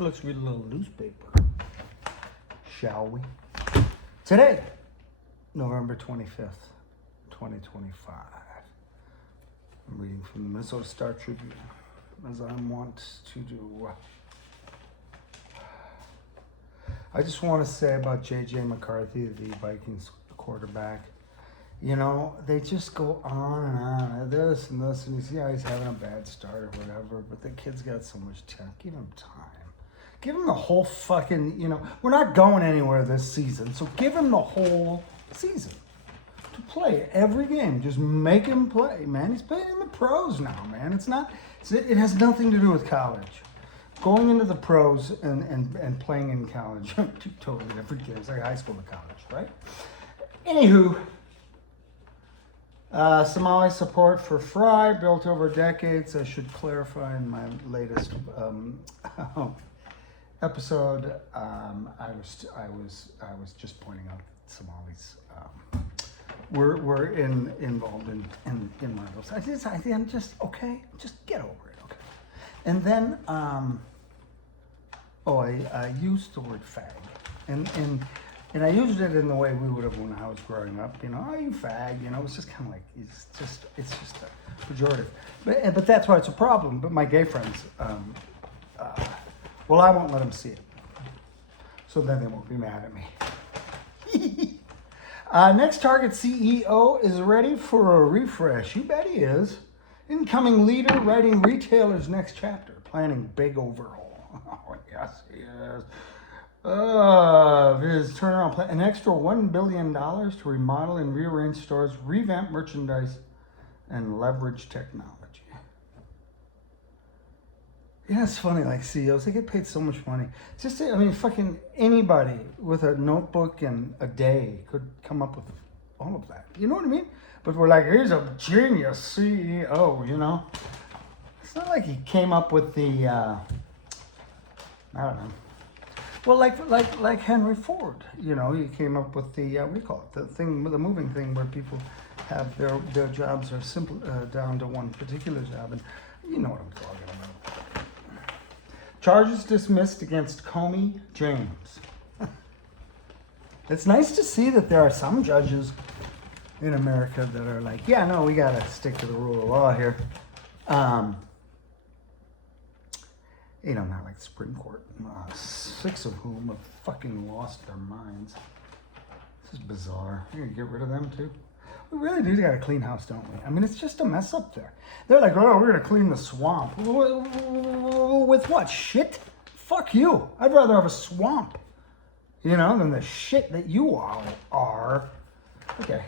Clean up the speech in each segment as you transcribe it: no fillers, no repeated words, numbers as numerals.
let's read a little newspaper, shall we? Today, November 25th, 2025. I'm reading from the Minnesota Star Tribune, as I want to do. I just want to say about J.J. McCarthy, the Vikings quarterback. You know, they just go on and on, this and this, and you see how he's having a bad start or whatever, but the kid's got so much talent. Give him time. Give him the whole fucking, we're not going anywhere this season, so give him the whole season to play every game. Just make him play, man. He's playing in the pros now, man. It has nothing to do with college. Going into the pros and playing in college, two totally different games, like high school to college, right? Anywho, Somali support for Fry built over decades. I should clarify in my latest episode. I was just pointing out that Somalis were involved in rivals. I'm just okay. Just get over it, okay. And then I used the word fag, and I used it in the way we would have when I was growing up. Oh, you fag. It's just kind of like it's just a pejorative. But that's why it's a problem. But my gay friends, well, I won't let them see it, so then they won't be mad at me. Next Target CEO is ready for a refresh. You bet he is. Incoming leader writing retailer's next chapter, planning big overhaul. Oh, yes, he is. His turnaround plan, an extra $1 billion to remodel and rearrange stores, revamp merchandise, and leverage technology. It's funny, like CEOs, they get paid so much money. It's just, fucking anybody with a notebook and a day could come up with all of that. You know what I mean? But we're like, he's a genius CEO, It's not like he came up with the, I don't know. Well, like Henry Ford, he came up with the, what do you call it? The thing, the moving thing where people have their jobs are simple, down to one particular job. And you know what I'm talking about. Charges dismissed against Comey James. It's nice to see that there are some judges in America that are like, yeah, no, we got to stick to the rule of law here. Not like the Supreme Court, 6 of whom have fucking lost their minds. This is bizarre. You're going to get rid of them too? We really do got to clean house, don't we? It's just a mess up there. They're like, oh, we're going to clean the swamp. With what? Shit? Fuck you. I'd rather have a swamp, than the shit that you all are. Okay.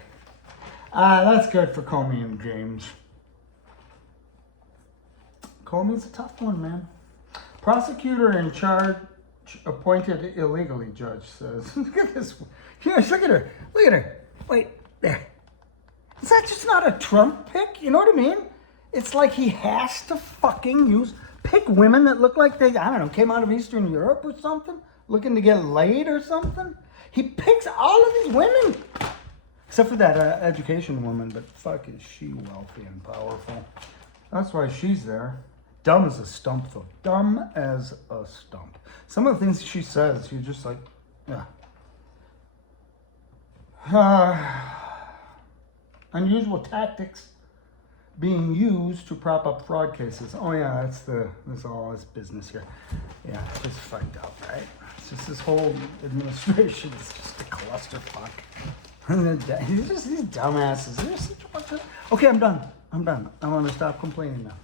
That's good for Comey and James. Comey's a tough one, man. Prosecutor in charge appointed illegally, judge says. Look at this. Yes, look at her. Look at her. Wait, there. Is that just not a Trump pick? You know what I mean? It's like he has to fucking pick women that look like they, came out of Eastern Europe or something, looking to get laid or something. He picks all of these women. Except for that education woman, but fuck, is she wealthy and powerful. That's why she's there. Dumb as a stump, though. Dumb as a stump. Some of the things she says, you're just like, yeah. Unusual tactics being used to prop up fraud cases. Oh yeah, that's all this business here. Yeah, it's just fucked up, right? It's just this whole administration is just a clusterfuck. These dumbasses. They're such a bunch of... Okay, I'm done. I'm going to stop complaining now.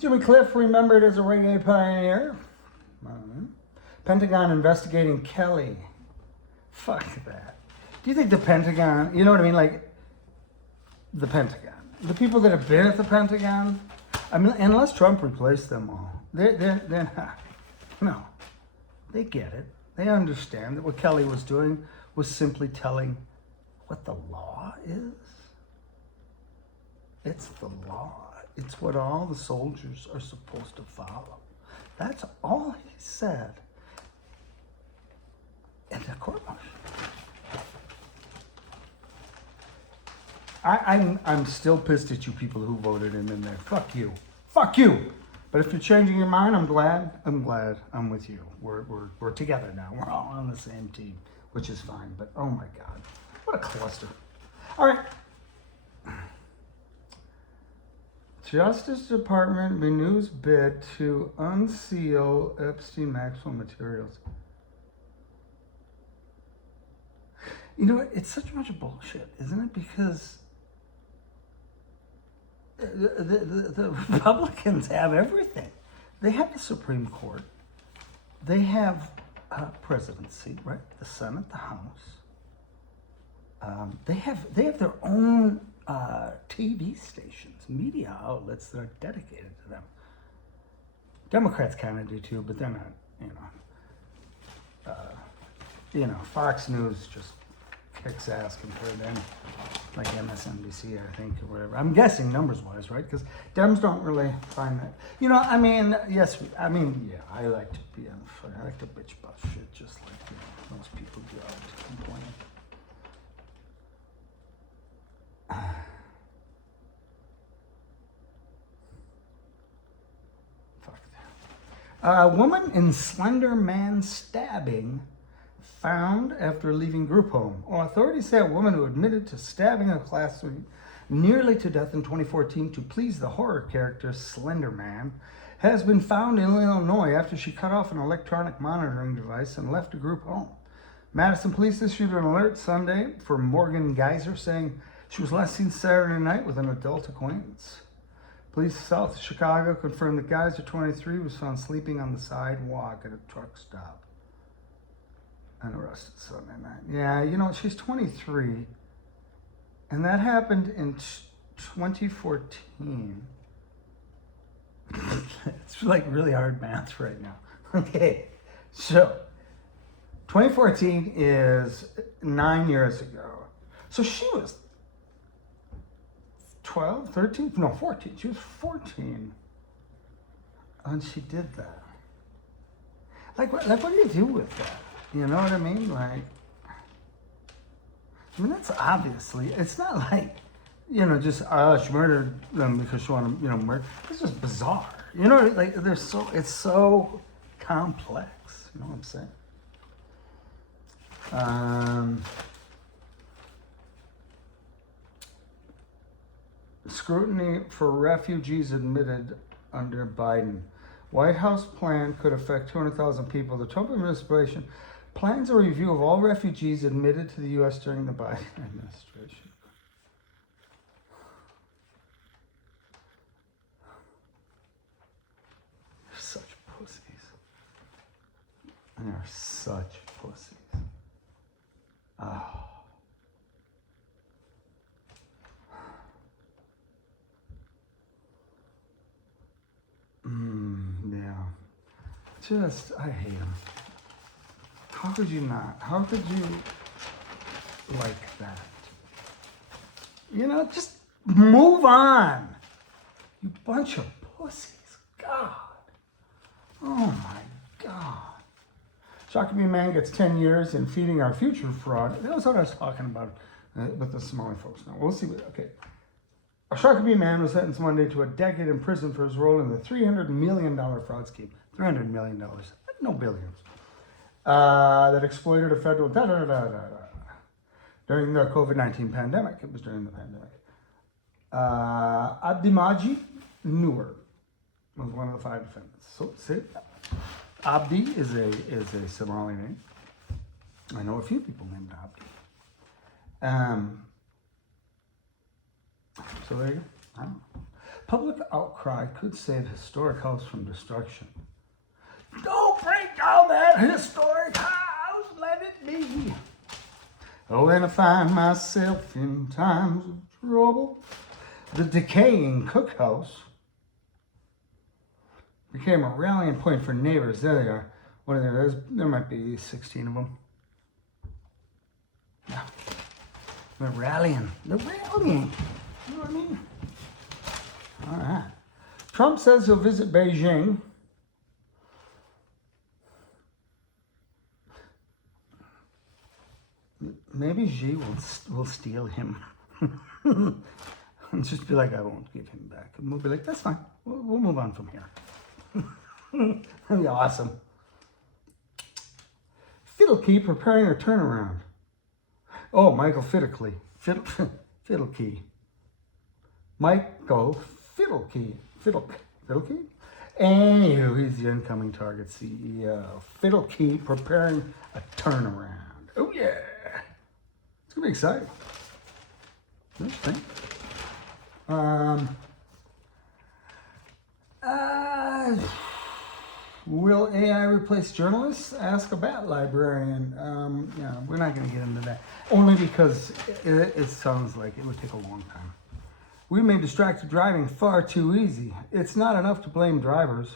Jimmy Cliff remembered as a reggae pioneer. Pentagon investigating Kelly. Fuck that. Do you think the Pentagon, you know what I mean? Like, the Pentagon. The people that have been at the Pentagon, unless Trump replaced them all, they're not. No. They get it. They understand that what Kelly was doing was simply telling what the law is. It's the law. It's what all the soldiers are supposed to follow. That's all he said in the court martial. I'm still pissed at you people who voted him in there. Fuck you. Fuck you. But if you're changing your mind, I'm glad. I'm with you. We're together now. We're all on the same team, which is fine. But oh my God, what a cluster. All right. Justice Department renews bid to unseal Epstein Maxwell materials. You know, it's such much bullshit, isn't it? Because the Republicans have everything. They have the Supreme Court. They have presidency, right? The Senate, the House. They have their own TV stations, media outlets that are dedicated to them. Democrats kind of do too, but they're not. Fox News just kicks ass compared to like MSNBC, I think, or whatever. I'm guessing numbers-wise, right? Because Dems don't really find that. Yeah, I like to be on fire. I like to bitch about shit just like most people do out to complain. Fuck that. A woman in Slender Man stabbing found after leaving group home. Well, authorities say a woman who admitted to stabbing a classmate nearly to death in 2014 to please the horror character Slender Man has been found in Illinois after she cut off an electronic monitoring device and left a group home. Madison police issued an alert Sunday for Morgan Geyser, saying she was last seen Saturday night with an adult acquaintance. Police South Chicago confirmed that Geyser, 23, was found sleeping on the sidewalk at a truck stop and arrested Sunday night. Yeah, she's 23, and that happened in 2014. It's like really hard math right now. Okay, so 2014 is 9 years ago. So she was 12, 13, no, 14. She was 14, and she did that. Like what do you do with that? You know what I mean? That's obviously, it's not like, just, she murdered them because she wanted, murder. It's just bizarre. It's so complex. You know what I'm saying? Scrutiny for refugees admitted under Biden. White House plan could affect 200,000 people. The Trump administration plans a review of all refugees admitted to the U.S. during the Biden administration. They're such pussies. They're such pussies. Oh. Yeah. I hate him. How could you not? How could you like that? Just move on. You bunch of pussies. God. Oh my God. Shakopee man gets 10 years in feeding our future fraud. That was what I was talking about with the Somali folks. Now, we'll see. Okay. A Shakopee man was sentenced Monday to a decade in prison for his role in the $300 million fraud scheme. $300 million. No billions. That exploited a federal during the COVID-19 pandemic. It was during the pandemic. Abdimaji Noor was one of the 5 defendants. So, see, Abdi is a Somali name. I know a few people named Abdi. So there you go. I don't know. Public outcry could save historic house from destruction. Don't break down that historic house, let it be. Oh, when I find myself in times of trouble, the decaying cookhouse became a rallying point for neighbors. There they are. What are there? There might be 16 of them. Yeah. They're rallying. You know what I mean? All right. Trump says he'll visit Beijing. Maybe Xi will steal him. And just be like, I won't give him back. And we'll be like, that's fine. We'll move on from here. That'd be awesome. Fiddle Key preparing a turnaround. Oh, Michael Fiddlecey. Fiddle Key. Michael Fiddlecey. Fiddlecey? Anywho, he's the incoming Target CEO. Fiddlecey preparing a turnaround. Oh, yeah. It's going to be exciting. Interesting. Will AI replace journalists? Ask a bat librarian. Yeah, we're not going to get into that. Only because it sounds like it would take a long time. We made distracted driving far too easy. It's not enough to blame drivers.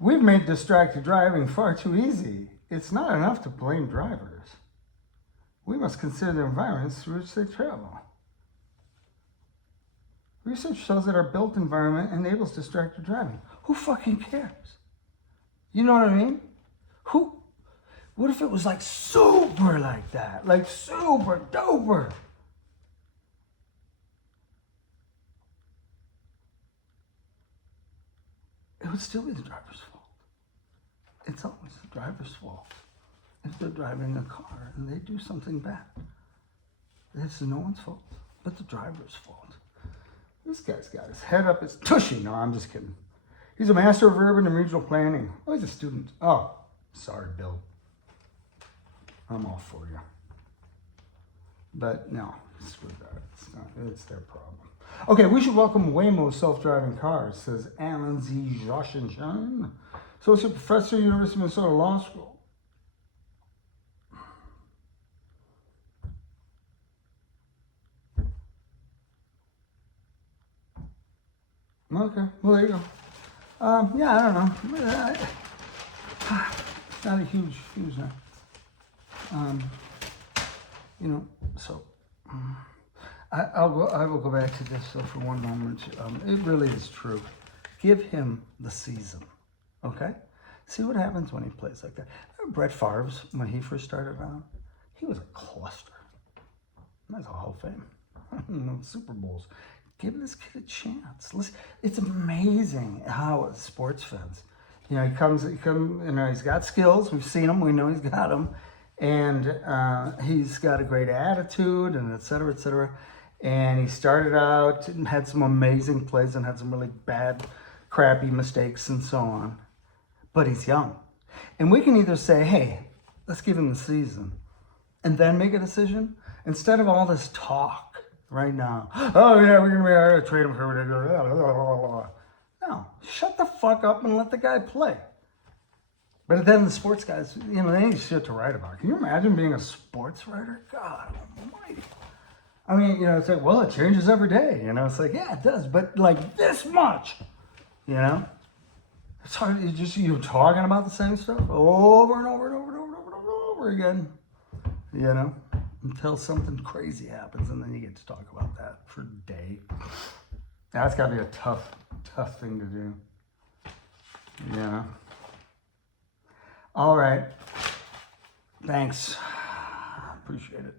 We've made distracted driving far too easy. It's not enough to blame drivers. We must consider the environments through which they travel. Research shows that our built environment enables distracted driving. Who fucking cares? You know what I mean? What if it was like super like that? Like super duper? It would still be the driver's fault. It's always the driver's fault. If they're driving a car and they do something bad, it's no one's fault, but the driver's fault. This guy's got his head up his tushy. No, I'm just kidding. He's a master of urban and regional planning. Oh, he's a student. Oh, sorry, Bill. I'm all for you. But no, screw that. It's their problem. Okay, we should welcome Waymo self-driving cars, says Alan Z. Joshensheim, associate professor, University of Minnesota Law School. Okay, well, there you go. Yeah, I don't know. It's not a huge, you know, so I will go back to this for one moment. It really is true. Give him the season, okay? See what happens when he plays like that. Brett Favre's, when he first started out, he was a cluster. That's a Hall of Fame. Super Bowls. Give this kid a chance. Listen, it's amazing how sports fans, you know, he's got skills. We've seen him. We know he's got them. And he's got a great attitude and et cetera, et cetera. And he started out and had some amazing plays and had some really bad, crappy mistakes and so on. But he's young. And we can either say, hey, let's give him the season and then make a decision instead of all this talk right now. Oh, yeah, we're going to trade him for... No, shut the fuck up and let the guy play. But then the sports guys, you know, they need shit to write about. Can you imagine being a sports writer? God almighty. I mean, you know, it's like, well, it changes every day. You know, it's like, yeah, it does. But like this much, you know? It's hard. You're talking about the same stuff over and over and over and over and over and over again. You know? Until something crazy happens, and then you get to talk about that for a day. That's got to be a tough thing to do. Yeah. All right. Thanks. Appreciate it.